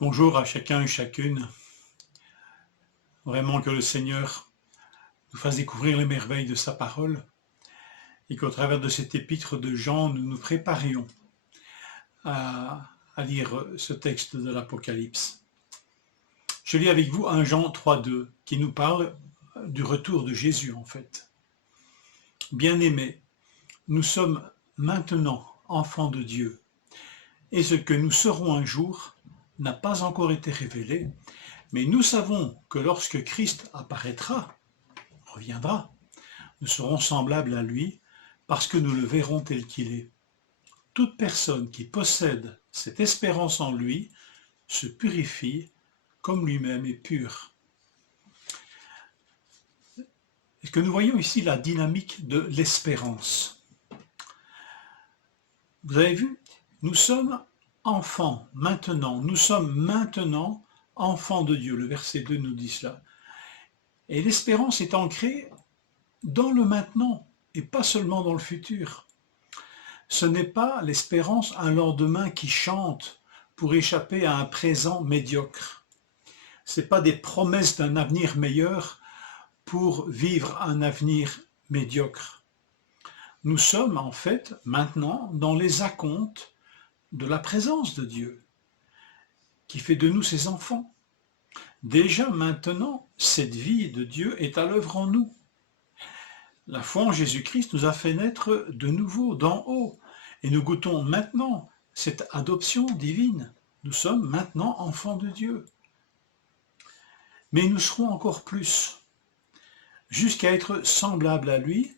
Bonjour à chacun et chacune. Vraiment que le Seigneur nous fasse découvrir les merveilles de sa parole et qu'au travers de cet épître de Jean, nous nous préparions à lire ce texte de l'Apocalypse. Je lis avec vous 1 Jean 3,2 qui nous parle du retour de Jésus en fait. Bien-aimés, nous sommes maintenant enfants de Dieu et ce que nous serons un jour n'a pas encore été révélé, mais nous savons que lorsque Christ apparaîtra, reviendra, nous serons semblables à lui parce que nous le verrons tel qu'il est. Toute personne qui possède cette espérance en lui se purifie comme lui-même est pur. Est-ce que nous voyons ici la dynamique de l'espérance? Vous avez vu, nous sommes enfants maintenant, nous sommes maintenant enfants de Dieu. Le verset 2 nous dit cela. Et l'espérance est ancrée dans le maintenant et pas seulement dans le futur. Ce n'est pas l'espérance un lendemain qui chante pour échapper à un présent médiocre. Ce n'est pas des promesses d'un avenir meilleur pour vivre un avenir médiocre. Nous sommes en fait maintenant dans les acomptes de la présence de Dieu, qui fait de nous ses enfants. Déjà maintenant, cette vie de Dieu est à l'œuvre en nous. La foi en Jésus-Christ nous a fait naître de nouveau, d'en haut, et nous goûtons maintenant cette adoption divine. Nous sommes maintenant enfants de Dieu. Mais nous serons encore plus, jusqu'à être semblables à lui,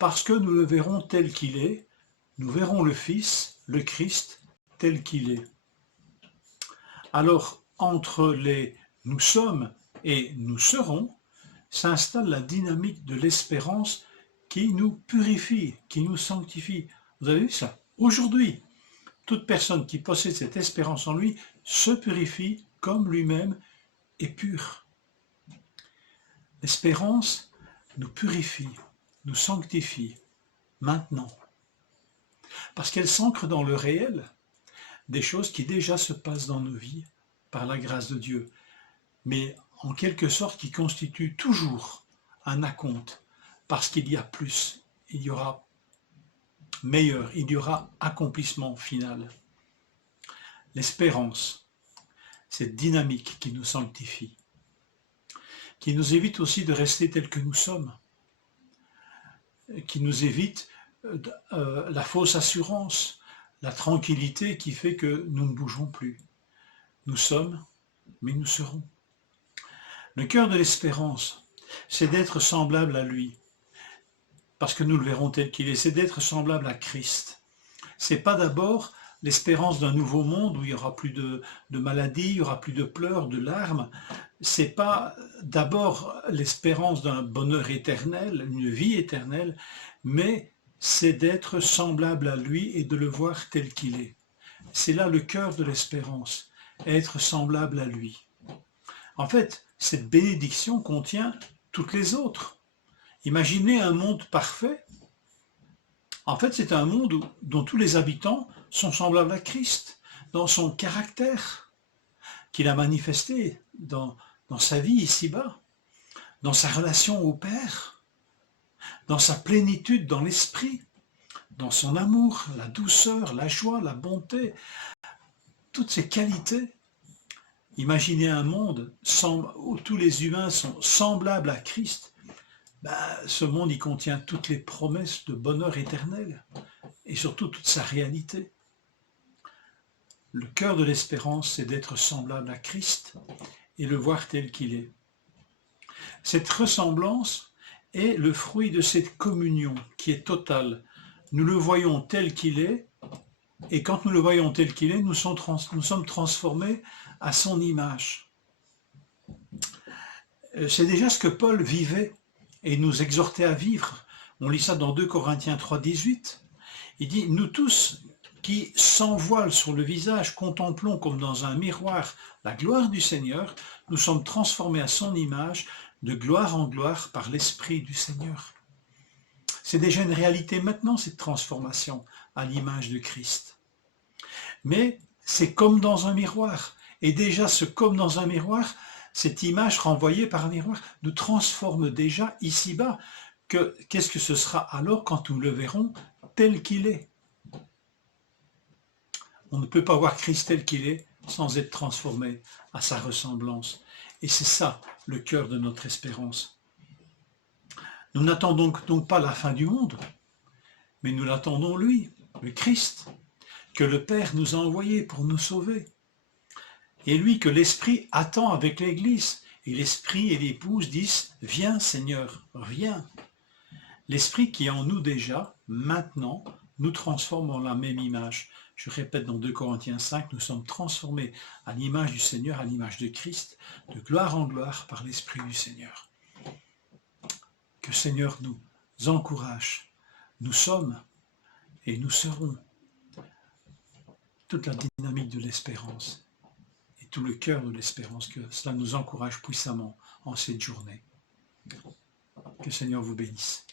parce que nous le verrons tel qu'il est, nous verrons le Fils, le Christ, tel qu'il est. Alors, entre les « nous sommes » et « nous serons », s'installe la dynamique de l'espérance qui nous purifie, qui nous sanctifie. Vous avez vu ça? Aujourd'hui, toute personne qui possède cette espérance en lui se purifie comme lui-même est pur. L'espérance nous purifie, nous sanctifie, maintenant. Parce qu'elle s'ancre dans le réel, des choses qui déjà se passent dans nos vies par la grâce de Dieu, mais en quelque sorte qui constituent toujours un acompte, parce qu'il y a plus, il y aura meilleur, il y aura accomplissement final. L'espérance, cette dynamique qui nous sanctifie, qui nous évite aussi de rester tels que nous sommes, qui nous évite la fausse assurance, la tranquillité qui fait que nous ne bougeons plus. Nous sommes, mais nous serons. Le cœur de l'espérance, c'est d'être semblable à lui, parce que nous le verrons tel qu'il est, c'est d'être semblable à Christ. C'est pas d'abord l'espérance d'un nouveau monde où il n'y aura plus de maladies, il n'y aura plus de pleurs, de larmes. C'est pas d'abord l'espérance d'un bonheur éternel, une vie éternelle, mais c'est d'être semblable à lui et de le voir tel qu'il est. C'est là le cœur de l'espérance, être semblable à lui. En fait, cette bénédiction contient toutes les autres. Imaginez un monde parfait. En fait, c'est un monde dont tous les habitants sont semblables à Christ, dans son caractère, qu'il a manifesté dans sa vie ici-bas, dans sa relation au Père, dans sa plénitude dans l'esprit, dans son amour, la douceur, la joie, la bonté, toutes ces qualités. Imaginez un monde où tous les humains sont semblables à Christ. Ce monde, il contient toutes les promesses de bonheur éternel et surtout toute sa réalité. Le cœur de l'espérance, c'est d'être semblable à Christ et le voir tel qu'il est. Cette ressemblance est le fruit de cette communion qui est totale. Nous le voyons tel qu'il est, et quand nous le voyons tel qu'il est, nous sommes transformés à son image. C'est déjà ce que Paul vivait et nous exhortait à vivre. On lit ça dans 2 Corinthiens 3,18. Il dit « Nous tous qui, sans voile sur le visage, contemplons comme dans un miroir la gloire du Seigneur, nous sommes transformés à son image, de gloire en gloire par l'Esprit du Seigneur. » C'est déjà une réalité maintenant, cette transformation à l'image de Christ. Mais c'est comme dans un miroir. Et déjà, comme dans un miroir, cette image renvoyée par un miroir nous transforme déjà ici-bas. Qu'est-ce que ce sera alors quand nous le verrons tel qu'il est? On ne peut pas voir Christ tel qu'il est sans être transformé à sa ressemblance. Et c'est ça le cœur de notre espérance. Nous n'attendons donc pas la fin du monde, mais nous l'attendons lui, le Christ, que le Père nous a envoyé pour nous sauver. Et lui que l'Esprit attend avec l'Église. Et l'Esprit et l'Épouse disent « Viens Seigneur, viens ». L'Esprit qui est en nous déjà, maintenant, nous transforme en la même image. Je répète dans 2 Corinthiens 5, nous sommes transformés à l'image du Seigneur, à l'image de Christ, de gloire en gloire par l'Esprit du Seigneur. Que Seigneur nous encourage. Nous sommes et nous serons toute la dynamique de l'espérance et tout le cœur de l'espérance, que cela nous encourage puissamment en cette journée. Que le Seigneur vous bénisse.